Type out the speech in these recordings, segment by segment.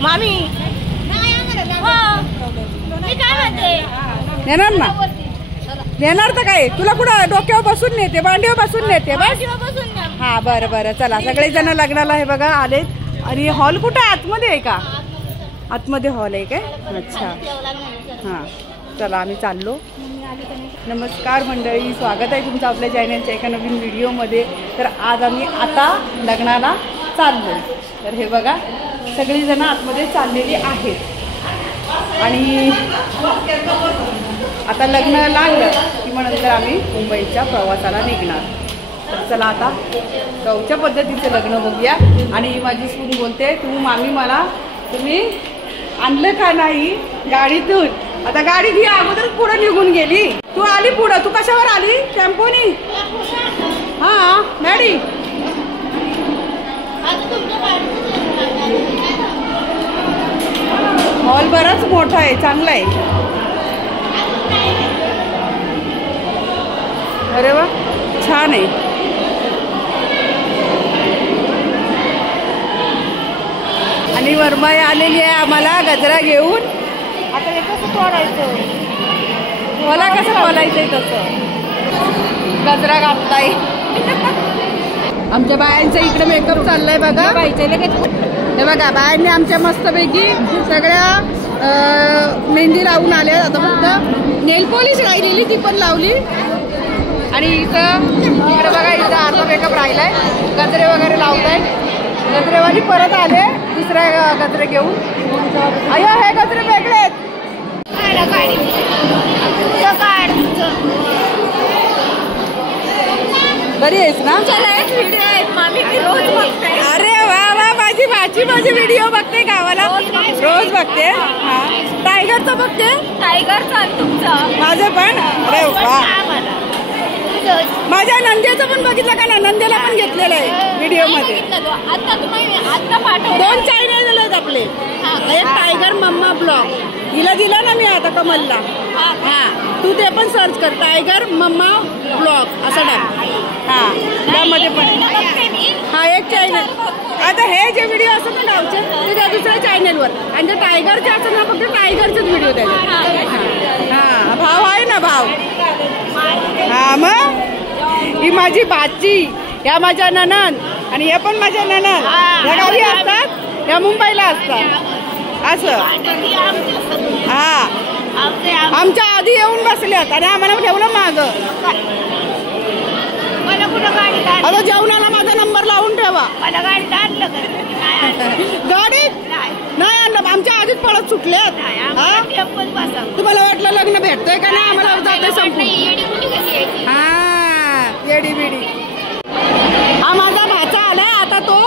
मामी मी काय म्हणते येणार ना येणार तर काय तुला कुठं डोक्यावर बसून नेते मांडीवर बसून नेते बस हा बरं बरं चला सगळेजण लग्नाला हे बघा आलेत आणि हॉल कुठं आहे आतमध्ये आहे का आतमध्ये हॉल आहे काय अच्छा हां चला आम्ही चाललो नमस्कार मंडळी स्वागत आहे तुमचं आपल्या चॅनलच्या एका नवीन व्हिडिओमध्ये तर आज आम्ही आता लग्नाला चाललो तर हे बघा सगळीजणं आतमध्ये चाललेली आहेत आणि आता लग्न लागलं की मग नंतर आम्ही मुंबईच्या प्रवासाला निघणार तर चला आता गावच्या पद्धतीचं लग्न बघूया आणि माझी सून बोलते तू मामी मला तुम्ही आणलं का नाही गाडीतून आता गाडी ही अगोदर पुढे निघून गेली तू आली पुढं तू कशावर आली टेम्पोनी हां गाडी हॉल बराच मोठा आहे चांगला आहे अरे वा छान आहे आणि वर्माई आलेली आहे आम्हाला गजरा घेऊन आता हे कसं तोडायचं मला कसं बोलायचंय तसं गजरा घातलाय आमच्या बायांचा इकडे मेकअप चाललाय बघा हे बघा बायांनी आमच्या मस्तपैकी सगळ्या मेहंदी लावून आल्या आता फक्त नेल पॉलिश राहिलेली ती पण लावली आणि इथं इकडे बघा इथं अर्धा मेकअप राहिलाय गजरे वगैरे लावताय गजरेवाली परत आले दुसऱ्या गजरे घेऊन अय्या हे गजरे वेगळे आहेत बरी आहेस ना अरे वा वा माझी भाची माझे व्हिडिओ बघते गावाला रोज बघते हा टायगरचं बघते टायगरचा तुमचं माझं पण अरे वा माझ्या नंद्याचं पण बघितलं का ना नंद्याला पण घेतलेलं आहे व्हिडिओ मध्ये दोन चॅनल आहेत आपले एक टायगर मम्मा ब्लॉग हिला दिला ना मी आता कमलला हा तू ते पण सर्च कर टायगर मम्मा ब्लॉग असं टाक हा त्यामध्ये पण हा एक चॅनल आता हे जे व्हिडिओ असतात ना गावचे ते त्या दुसऱ्या चॅनलवर आणि ते टायगरचे असतात ना फक्त टायगरचेच व्हिडिओ त्याच्यात हा भाव आहे ना भाव हा मग ही माझी भाची या माझ्या ननंद आणि हे पण माझ्या ननंद या गावी असतात या मुंबईला असतात असं हा आमच्या आधी येऊन बसल्यात आणि आम्हाला ठेवलं माग आता जेवणाला माझा नंबर लावून ठेवा गाडीत नाही आणलं आमच्या आधीच पळत सुटल्यात तुम्हाला वाटलं लग्न भेटतंय का नाही आम्हाला जाते संपून हा येडी बिडी हा माझा भाचा आलाय आता तो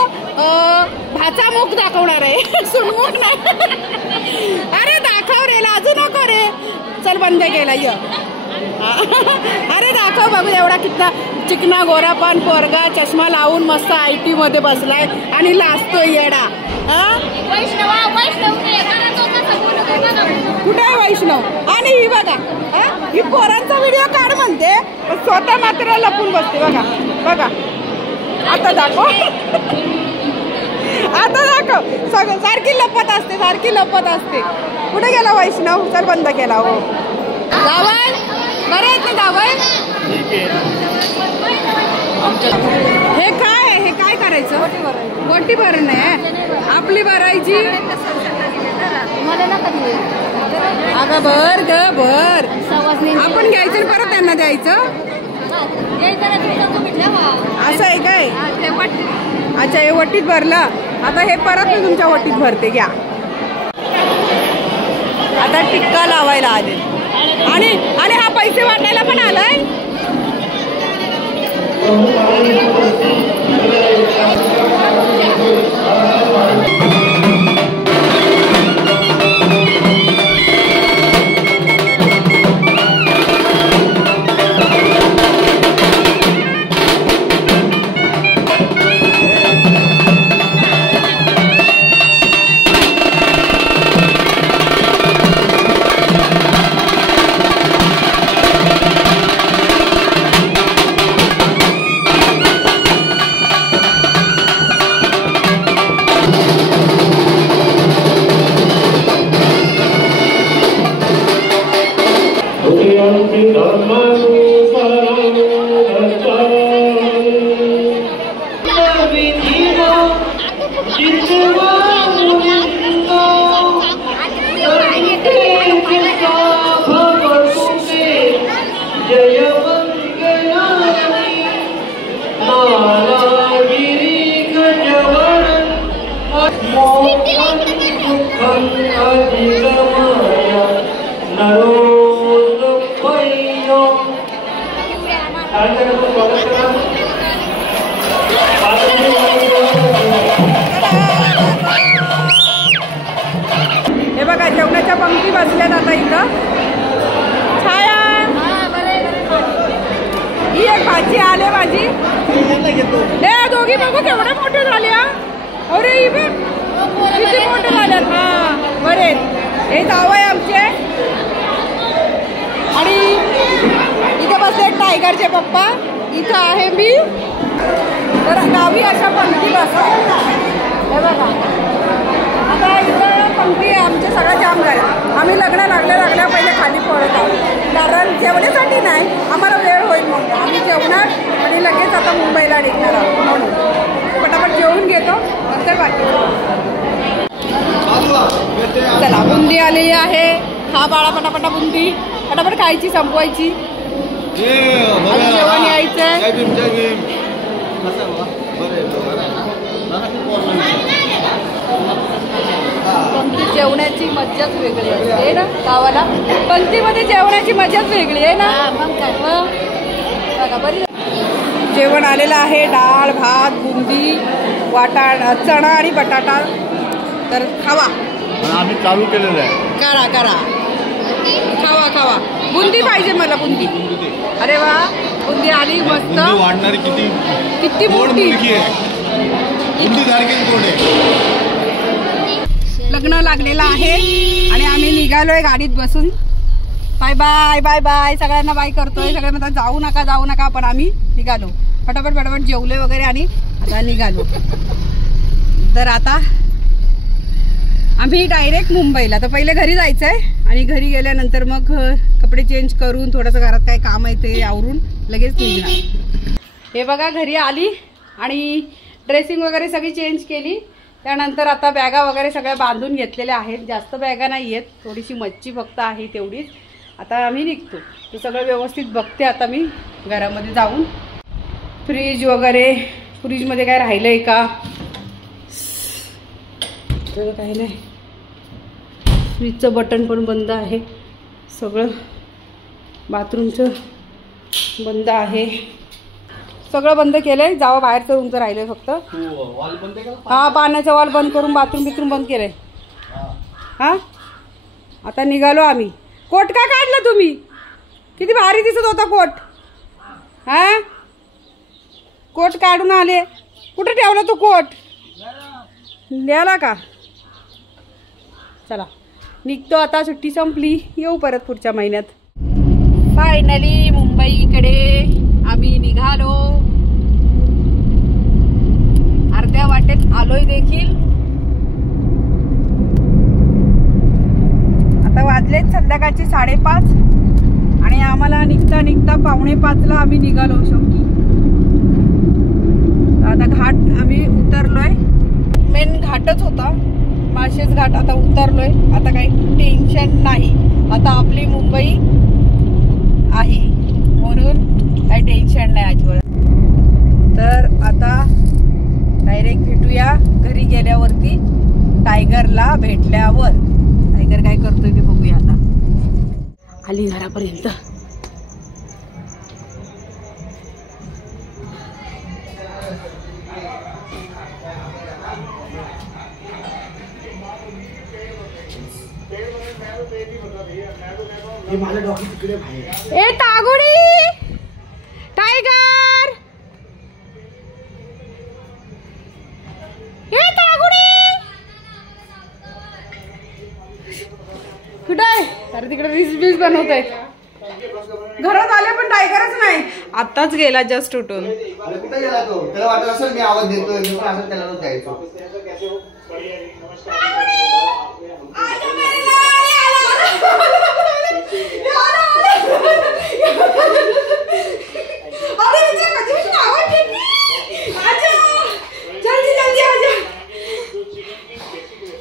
भाचा मुख दाखवणार आहे सुनमुख नाही अरे दाखव रे लाजू नको रे चल बंद केला य अरे दाखव बघू एवढा कितना चिकना गोरापान पोरगा चष्मा लावून मस्त IT मध्ये बसलाय आणि लाजतोय येडा कुठे आहे वैष्णव आणि ही बघा ही पोरांचा व्हिडिओ काढ म्हणते स्वतः मात्र लपून बसते बघा बघा आता दाखव आता दाखव सगळं सारखी लपत असते कुठे गेला वैष्णव चल बंद केला हो जावई बरं आहेत ना जावई हे काय आहे हे काय करायचं वटी भरण आहे आपली भरायची अगं भर ग भर आपण घ्यायचं परत त्यांना द्यायचं असं आहे काय अच्छा हे वटीत भरलं आता हे परत मी तुमच्या वटीत भरते घ्या आता टिक्का लावायला आले आणि हा पैसे वाटायला पण आलाय हे बघा जेवणाच्या पंक्ती बसल्यात आता इथं. छाया ही एक भाजी आले माझी. हे दोघी बघू केवढे मोठे झाले. अरे ही बघ किती मोठे झाल्यात. हा बरे हे जावं आहे आमचे. आणि इथे बसले टायगरचे पप्पा. इथं आहे मी. तर गावी अशा पंक्ती बसतात. हे बघा आता इथं पंक्ती आमचे सगळं जाम झाले. आम्ही लग्न लागल्या पहिले खाली पळत आहोत. कारण जेवण्यासाठी नाही, आम्हाला वेळ होईल म्हणून आम्ही जेवणार आणि लगेच आता मुंबईला निघणार आहोत. म्हणून पटापट जेवून घेतो नंतर बाकी. चला बुंदी आलेली आहे. हा बाळा पटापटा बुंदी पटापट खायची संपवायची. जेवण यायचंय. पंक्तीत जेवणाची मज्जाच वेगळी आहे ना गावाला. पंक्तीमध्ये जेवणाची मज्जाच वेगळी आहे ना. बघा बरी जेवण आलेलं आहे. डाळ भात बुंदी वाटाणा चणा आणि बटाटा. तर खावा. आम्ही चालू केलेलं आहे. करा करा खावा खावा. बुंदी पाहिजे मला बुंदी. अरे वा बुंदी आली मस्त. वाढणारी किती किती मोठी. लग्न लागलेलं आहे आणि आम्ही निघालोय गाडीत बसून. बाय बाय बाय बाय सगळ्यांना बाय करतोय. सगळे म्हणतात जाऊ नका पण आम्ही निघालो. फटाफट फटाफट जेवलोय वगैरे आणि आता निघालो. तर आता आम्ही डायरेक्ट मुंबईला. तर पहिले घरी जायचंय आणि घरी गेल्यानंतर मग कपडे चेंज करून थोडंसं घरात काय काम आहे ते आवरून लगेच निघणार. हे बघा घरी आली आणि ड्रेसिंग वगैरे सगळी चेंज केली. त्यानंतर आता बॅगा वगैरे सगळ्या बांधून घेतलेल्या आहेत. जास्त बॅगा नाही आहेत, थोडीशी मच्छी फक्त आहे तेवढीच. आता आम्ही निघतो. ते सगळं व्यवस्थित बघते आता मी घरामध्ये जाऊन. फ्रीज वगैरे फ्रीजमध्ये काय राहिलं आहे का तर काही नाही. फ्रीजचं बटन पण बंद आहे. सगळं बाथरूमचं बंद आहे. सगळं बंद केलंय. जावं बाहेरचं रूमचं राहिलंय फक्त. हा पाण्याचा वॉल बंद करून बाथरूम बंद केलंय. हा आता निघालो आम्ही. कोट का काढला तुम्ही? किती भारी दिसत होता कोट. हा कोट काढून आले. कुठे ठेवला तो कोट? द्याला का? चला निघतो आता. सुट्टी संपली. येऊ परत पुढच्या महिन्यात. फायनली मुंबईकडे आम्ही निघालो. अर्ध्या वाटेत आलोय देखील. आता वाजलेत संध्याकाळची 5:30 आणि आम्हाला निघता 4:45ला आम्ही निघालो शेवटी. आता घाट आम्ही उतरलोय. मेन घाटच होता माळशेज घाट. आता उतरलोय. आता काही टेन्शन नाही. आता आपली मुंबई आहे म्हणून काही टेन्शन नाही अजिबात. तर आता डायरेक्ट भेटूया घरी गेल्यावरती. टायगरला भेटल्यावर टायगर काय करतोय ते बघूया. आता आली घरापर्यंत. ए तागुडी टायगर ए तागुडी कुठे आहे? अरे तिकडे रील्स बनवतोय. घरात आले पण टायगरच नाही. आताच गेला जस्ट उठून. कुठे गेला तो? त्याला वाटत असेल मी आवाज देतोय मी पण असं त्याला द्यायचो.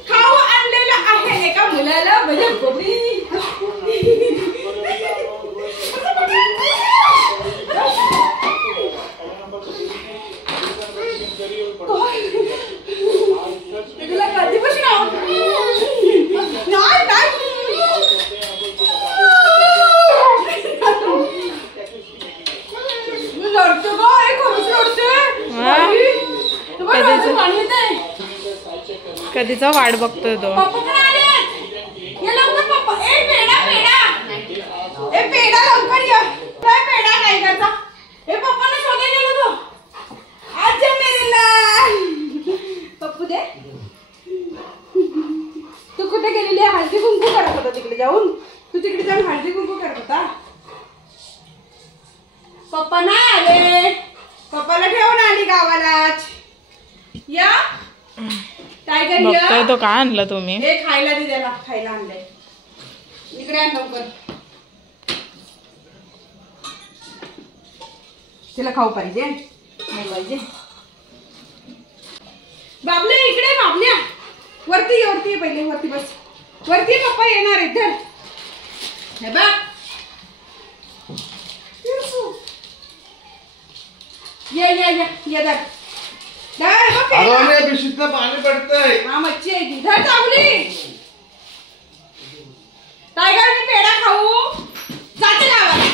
खाऊ आणलेलं आहे एका मुलाला. म्हणजे तुला कधीपासून तिचा वाट बघतोय तो. पप्पा पण आलेत. ये लवकर पप्पा. ए पेढा पेढा. ए पेढा लवकर ये. काय पेढा नाही करता. ए पप्पाने शोधायला गेलो तो. आज मेरे लाल. पप्पू दे. तू कुठे गेलेली आहे? हळदी कुंकू करत होता तिकडे जाऊन. तू तिकडे जाऊन हळदी कुंकू करत होता. पप्पा नाही आले. पप्पाला ठेवून आली गावालाच. या टायगर बघतोय तो. काय आणलं तुम्ही? हे खायला दे त्याला. खायला आणलंय. इकडे आण लवकर. तिला खाऊ पाहिजे. नाही पाहिजे. बाबले इकडे. बाबल्या वरती ये. वरती ये पहिले. वरती बस. वरती पप्पा येणार आहेत. धर. हे बघ. ये ये ये ये धर. धर बघ पेढा. अरे पिशवीतलं पाणी पडतंय. हा मच्छी आहे ती. धर चावली. टायगर मी पेढा खाऊ जाते गावाला.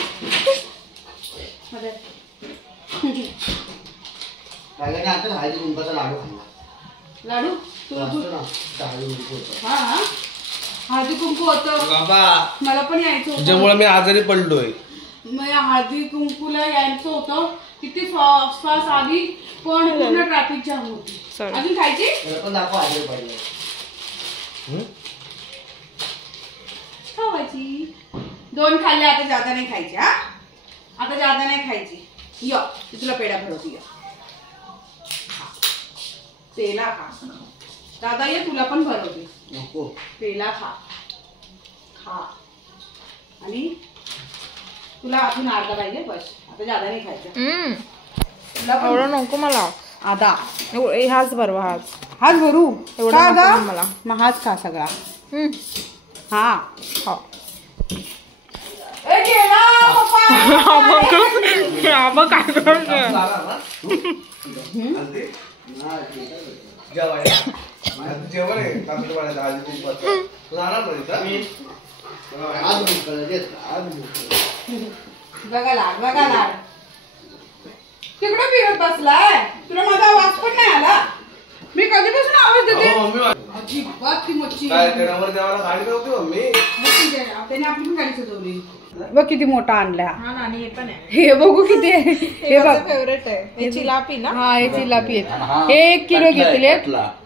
टायगरने आता हळदी कुंकाचा लाडू खाल्ला. लाडू तू असतो ना, हळदी कुंकू होतं. हा हा हळदी कुंकू होतं. बाबा मला पण यायचं होतं. तुझ्यामुळे मी आजारी पडलोय. मला हळदी कुंकूला यायचं होतं. किती फास्ट आली पण पूर्ण ट्रॅफिक जाम होती. Sorry. अजून खायची. त्याला पण दाखव हळदी पडलं. खावायची. 2 खाल्ले. आता जादा नाही खायची. हा आता जादा नाही खायची. य तुला पेढा भरवती. पेला खा. दादा ये तुला पण भरवते. नको. पेला खा. खा. आणि तुला अजून अर्धा पाहिजे बस. आता जादा नाही खायचं. तुला पण एवढं नको मला. आधा. हाच बरोबर. हाच भरू. एवढा का नको गं? मला. मग हाच खा सगळा. हम्म. हा हो. ए गेला पप्पा. आबा काय करतोय? जेवण आहे काकडी वाढायचं हळदी कुंकवाचं. तू जाणार नाही का? आज मुकलं देत. आज मुकलं. बघा लाड. बघा लाड. तिकडे फिरत बसलाय. तुला माझा आवाज पण नाही आला. मी कधीपासून आवाज देते. अहो, मम्मी अजिबात ती मच्छी. काय ते नंबर देवाला गाडी नव्हती मम्मी. त्याने आपली पण गाडी सजवली. बघ किती मोठा आणला. हा नानी हे पण आहे. हे बघू किती आहे. हे बघ. फेवरेट आहे. हे चिलापी ना. हा हे चिलापी आहेत. हे 1 किलो घेतले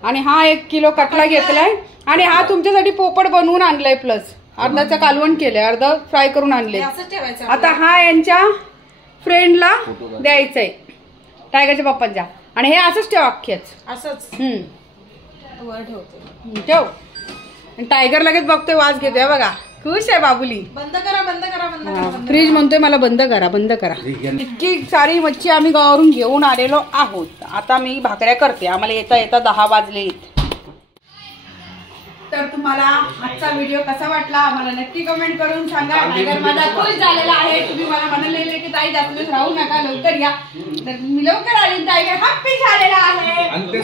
आणि हा 1 किलो कटला घेतलाय आणि हा तुमच्यासाठी पोपट बनवून आणलाय. प्लस अर्धाचं कालवण केलंय. अर्धा फ्राय करून आणले. असं ठेवायचं. आता हा यांच्या फ्रेंडला द्यायचंय. टायगरच्या पप्पांच्या. आणि हे असंच ठेव अख्खेच. असंच वर ठेवतो. ठेव. आणि टायगर लगेच बघतोय. वाज घेतोय बघा. खुश आहे बाबुली. बंद करा बंद करा बंद करा. फ्रीज म्हणतोय मला बंद करा बंद करा. इतकी सारी मच्छी आम्ही गावावरून घेऊन आलेलो आहोत. आता मी भाकऱ्या करते. आम्हाला येता येता 10 वाजले. तर तुम्हाला आजचा व्हिडिओ कसा वाटला आम्हाला नक्की कमेंट करून सांगा. टायगर माझा खुश झालेला आहे. तुम्ही मला म्हणाले की ताई जास्त दिवस राहू नका लवकर या. तर मी लवकर आली. टायगर हॅप्पी झालेला आहे.